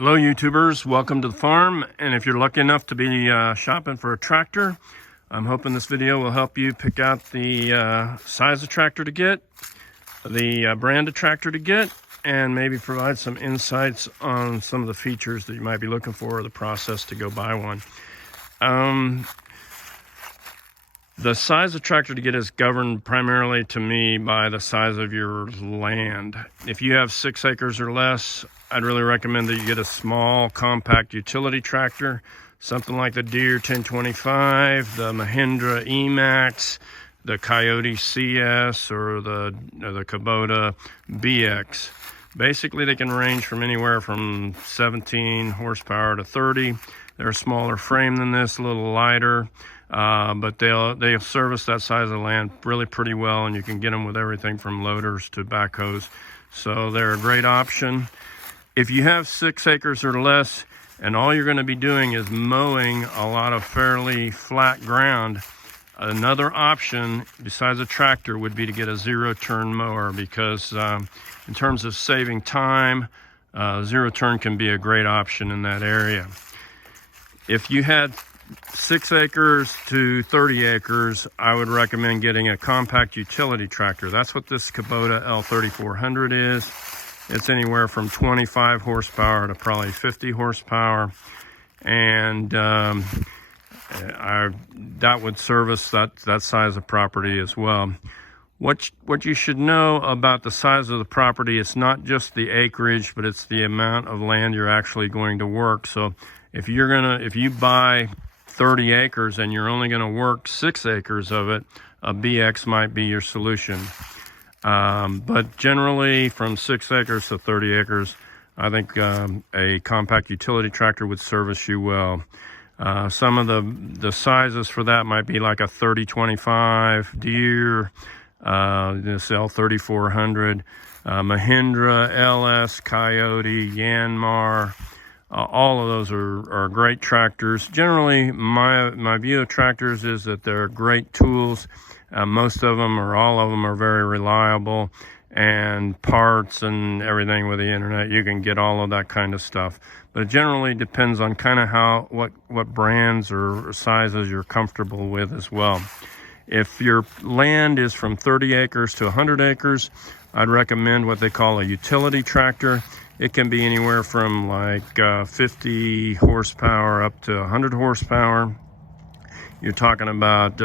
Hello YouTubers, welcome to the farm, and if you're lucky enough to be shopping for a tractor, I'm hoping this video will help you pick out the size of tractor to get, the brand of tractor to get, and maybe provide some insights on some of the features that you might be looking for or the process to go buy one. The size of tractor to get is governed primarily to me by the size of your land. If you have 6 acres or less, I'd really recommend that you get a small compact utility tractor, something like the Deere 1025, the Mahindra E-Max, the Coyote CS, or the Kubota BX. Basically, they can range from anywhere from 17 horsepower to 30. They're a smaller frame than this, a little lighter, but they'll service that size of land really pretty well, and you can get them with everything from loaders to backhoes. So they're a great option. If you have 6 acres or less and all you're going to be doing is mowing a lot of fairly flat ground, another option besides a tractor would be to get a zero-turn mower, because in terms of saving time, zero-turn can be a great option in that area. If you had 6 acres to 30 acres, I would recommend getting a compact utility tractor. That's what this Kubota L3400 is. It's anywhere from 25 horsepower to probably 50 horsepower, and that would service that size of property as well. What you should know about the size of the property, it's not just the acreage, but it's the amount of land you're actually going to work. So if you buy 30 acres and you're only going to work 6 acres of it, a BX might be your solution. But generally from 6 acres to 30 acres, I think a compact utility tractor would service you well. Some of the sizes for that might be like a 3025 Deere, this L3400, Mahindra, LS, Coyote, Yanmar. All of those are great tractors. Generally, my view of tractors is that they're great tools. Most of them, or all of them, are very reliable, and parts and everything with the internet, you can get all of that kind of stuff. But it generally depends on kind of what brands or sizes you're comfortable with as well. If your land is from 30 acres to 100 acres, I'd recommend what they call a utility tractor. It can be anywhere from like 50 horsepower up to 100 horsepower. You're talking about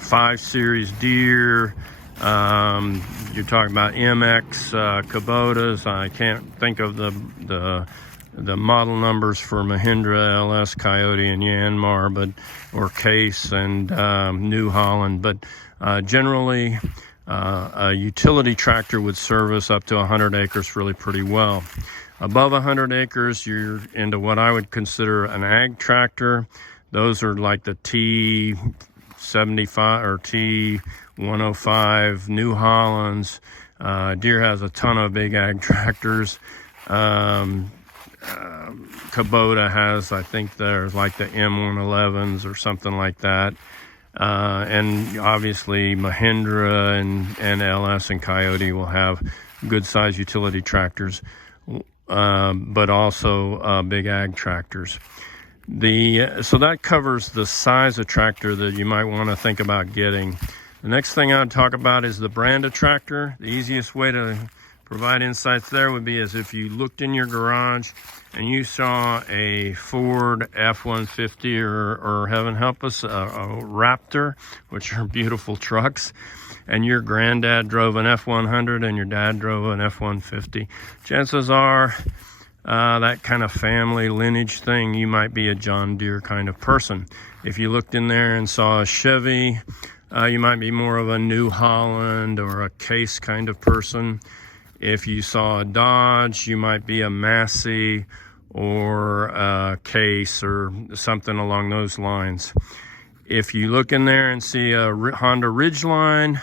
5 Series Deere. You're talking about MX Kubotas. I can't think of the model numbers for Mahindra, LS, Coyote, and Yanmar, or Case and New Holland. But generally, a utility tractor would service up to 100 acres really pretty well. Above 100 acres, you're into what I would consider an ag tractor. Those are like the T75 or T105 New Hollands. Deere has a ton of big ag tractors. Kubota has, I think there's like the M111s or something like that. And obviously Mahindra and LS and Coyote will have good size utility tractors, but also big ag tractors. So that covers the size of tractor that you might want to think about getting. The next thing I would talk about is the brand of tractor. The easiest way to provide insights there would be as if you looked in your garage and you saw a Ford F-150 or heaven help us, a Raptor, which are beautiful trucks, and your granddad drove an F-100 and your dad drove an F-150. Chances are that kind of family lineage thing, you might be a John Deere kind of person. If you looked in there and saw a Chevy, you might be more of a New Holland or a Case kind of person. If you saw a Dodge, you might be a Massey or a Case or something along those lines. If you look in there and see a Honda Ridgeline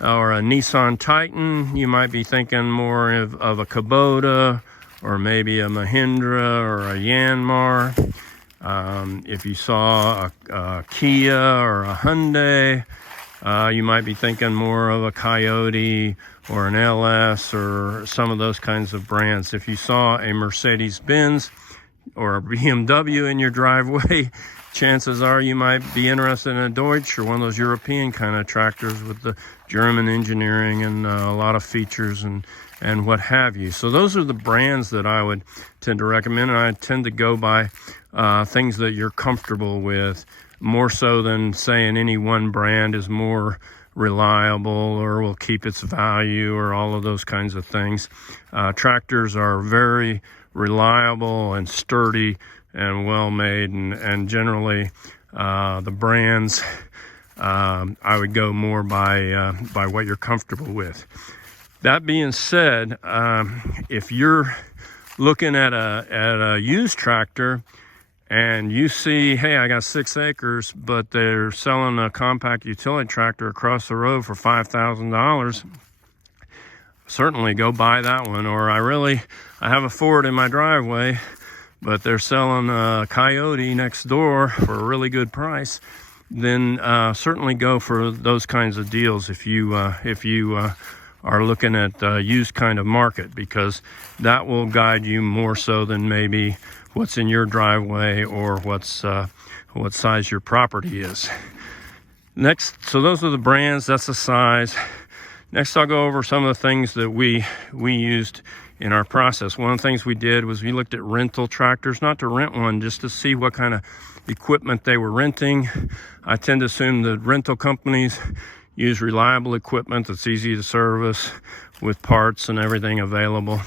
or a Nissan Titan, you might be thinking more of a Kubota or maybe a Mahindra or a Yanmar. If you saw a Kia or a Hyundai, You might be thinking more of a Coyote or an LS or some of those kinds of brands. If you saw a Mercedes-Benz or a BMW in your driveway, chances are you might be interested in a Deutsch or one of those European kind of tractors with the German engineering and a lot of features and what have you. So those are the brands that I would tend to recommend, and I tend to go by things that you're comfortable with, more so than saying any one brand is more reliable or will keep its value or all of those kinds of things. Tractors are very reliable and sturdy and well made, and generally the brands, I would go more by what you're comfortable with. That being said, if you're looking at a used tractor and you see, hey, I got 6 acres, but they're selling a compact utility tractor across the road for $5,000, certainly go buy that one. Or I have a Ford in my driveway, but they're selling a Coyote next door for a really good price, then certainly go for those kinds of deals if you are looking at a used kind of market, because that will guide you more so than maybe what's in your driveway or what size your property is. Next, so those are the brands, that's the size. Next, I'll go over some of the things that we used in our process. One of the things we did was we looked at rental tractors, not to rent one, just to see what kind of equipment they were renting. I tend to assume that rental companies use reliable equipment that's easy to service with parts and everything available.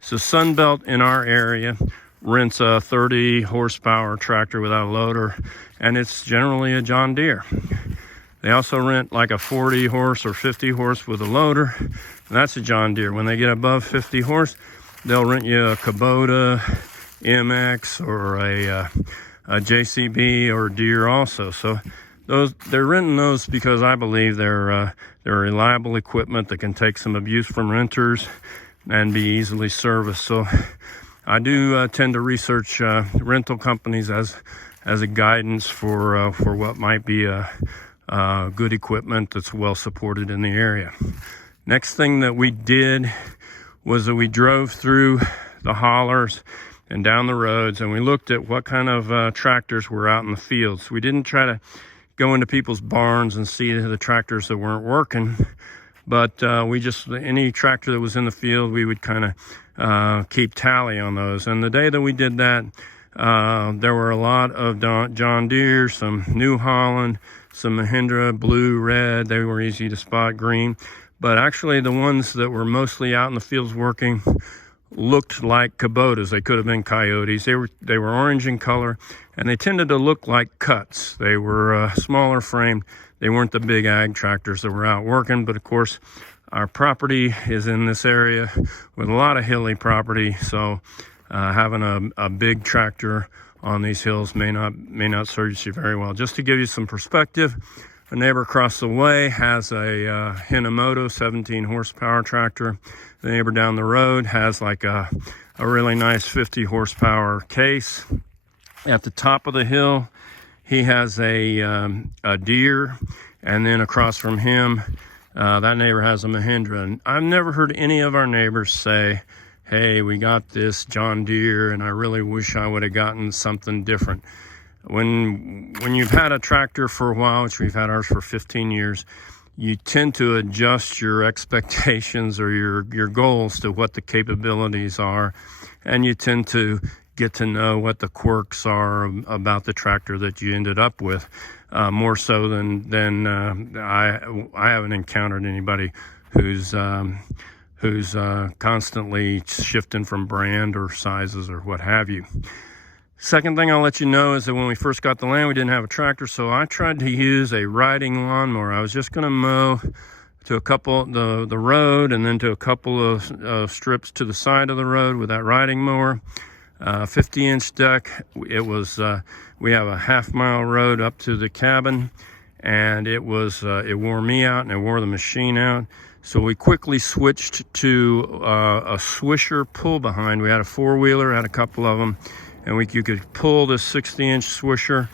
So Sunbelt in our area rents a 30 horsepower tractor without a loader, and it's generally a John Deere. They also rent like a 40 horse or 50 horse with a loader, and that's a John Deere. When they get above 50 horse, they'll rent you a Kubota MX or a JCB or Deere also. So they're renting those because I believe they're reliable equipment that can take some abuse from renters and be easily serviced. So I do tend to research rental companies as a guidance for what might be a good equipment that's well supported in the area. Next thing that we did was that we drove through the hollers and down the roads, and we looked at what kind of tractors were out in the fields. We didn't try to go into people's barns and see the tractors that weren't working, but we just, any tractor that was in the field, we would kind of keep tally on those. And the day that we did that, there were a lot of John Deere, some New Holland, some Mahindra, blue, red. They were easy to spot, green. But actually the ones that were mostly out in the fields working looked like Kubotas. They could have been Coyotes. They were orange in color, and they tended to look like Cuts. They were smaller framed. They weren't the big ag tractors that were out working, but of course our property is in this area with a lot of hilly property, so having a big tractor on these hills may not serve you very well. Just to give you some perspective, a neighbor across the way has a Hinomoto 17 horsepower tractor. The neighbor down the road has like a really nice 50 horsepower Case. At the top of the hill, he has a Deere, and then across from him, that neighbor has a Mahindra. And I've never heard any of our neighbors say, hey, we got this John Deere and I really wish I would have gotten something different. When you've had a tractor for a while, which we've had ours for 15 years, you tend to adjust your expectations or your goals to what the capabilities are, and you tend to get to know what the quirks are about the tractor that you ended up with, more so than I haven't encountered anybody who's constantly shifting from brand or sizes or what have you. Second thing I'll let you know is that when we first got the land, we didn't have a tractor, so I tried to use a riding lawnmower. I was just going to mow to a couple the road and then to a couple of strips to the side of the road with that riding mower. 50-inch deck. It was we have a half-mile road up to the cabin, and it wore me out and it wore the machine out. So we quickly switched to a Swisher pull behind. We had a four-wheeler, had a couple of them, and you could pull this 60-inch Swisher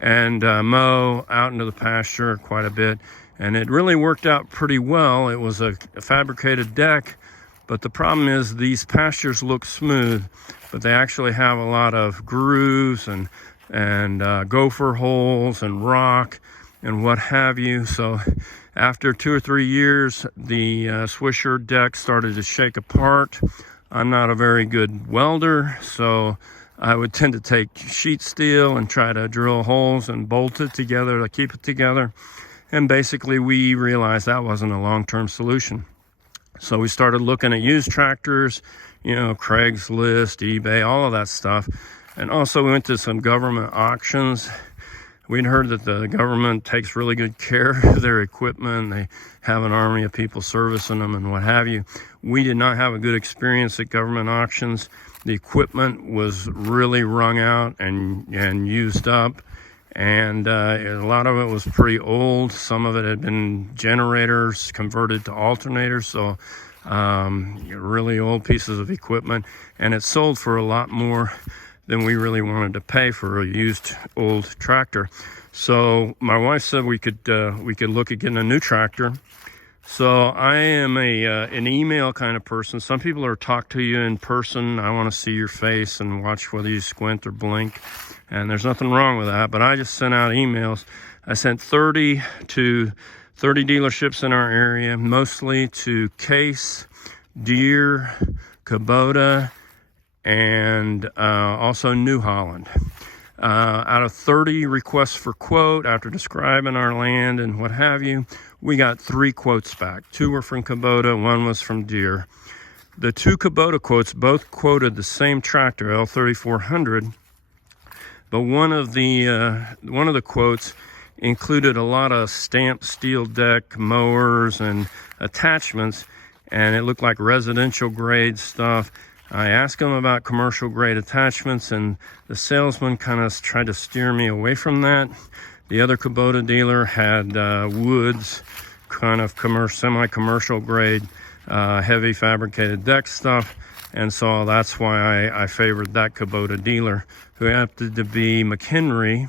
and mow out into the pasture quite a bit. And it really worked out pretty well. It was a fabricated deck, but the problem is these pastures look smooth, but they actually have a lot of grooves and gopher holes and rock and what have you. So after 2 or 3 years, the Swisher deck started to shake apart. I'm not a very good welder, so I would tend to take sheet steel and try to drill holes and bolt it together to keep it together. And basically we realized that wasn't a long-term solution. So we started looking at used tractors, you know, Craigslist, eBay, all of that stuff. And also we went to some government auctions. We'd heard that the government takes really good care of their equipment. They have an army of people servicing them and what have you. We did not have a good experience at government auctions. The equipment was really wrung out and used up. And a lot of it was pretty old. Some of it had been generators converted to alternators. So really old pieces of equipment. And it sold for a lot more than we really wanted to pay for a used old tractor. So my wife said we could look at getting a new tractor. So I am an email kind of person. Some people are talk to you in person. I want to see your face and watch whether you squint or blink. And there's nothing wrong with that, but I just sent out emails. I sent 30 dealerships in our area, mostly to Case, Deere, Kubota, and also New Holland. Out of 30 requests for quote, after describing our land and what have you, we got 3 quotes back. 2 were from Kubota, 1 was from Deere. The 2 Kubota quotes both quoted the same tractor, L3400, but one of the quotes included a lot of stamped steel deck mowers and attachments, and it looked like residential grade stuff. I asked him about commercial grade attachments, and the salesman kind of tried to steer me away from that. The other Kubota dealer had Woods, kind of semi-commercial grade, heavy fabricated deck stuff. And so that's why I favored that Kubota dealer, who happened to be McHenry.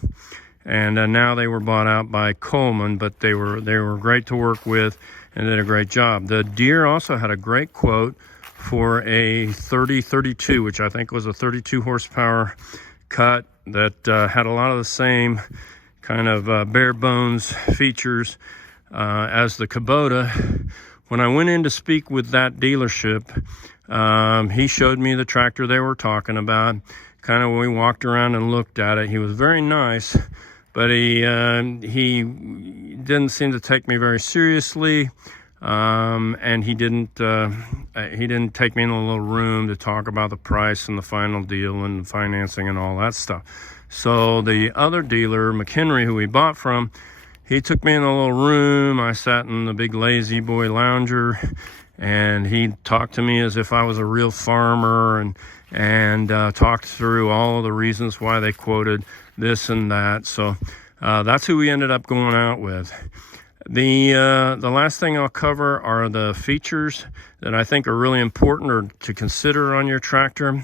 And now they were bought out by Coleman, but they were great to work with and did a great job. The Deere also had a great quote for a 3032, which I think was a 32 horsepower cut that had a lot of the same kind of bare bones features as the Kubota. When I went in to speak with that dealership, he showed me the tractor they were talking about. Kind of when we walked around and looked at it, he was very nice, but he didn't seem to take me very seriously. And he didn't take me in a little room to talk about the price and the final deal and financing and all that stuff. So the other dealer, McHenry, who we bought from, he took me in a little room. I sat in the big lazy boy lounger, and he talked to me as if I was a real farmer, and talked through all of the reasons why they quoted this and that. So that's who we ended up going out with. The last thing I'll cover are the features that I think are really important or to consider on your tractor.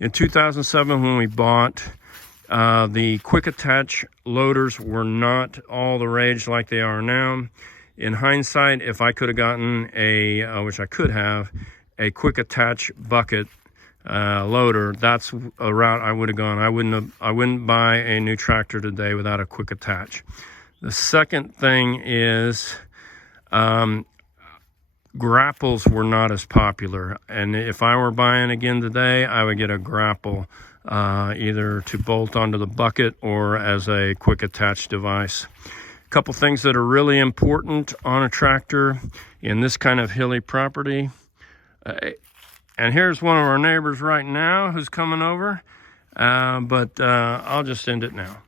In 2007, when we bought, the quick attach loaders were not all the rage like they are now. In hindsight, if I could have gotten which I could have, a quick attach bucket loader, that's a route I would have gone. I wouldn't buy a new tractor today without a quick attach. The second thing is grapples were not as popular, and if I were buying again today, I would get a grapple, either to bolt onto the bucket or as a quick attach device. A couple things that are really important on a tractor in this kind of hilly property. And here's one of our neighbors right now who's coming over, but I'll just end it now.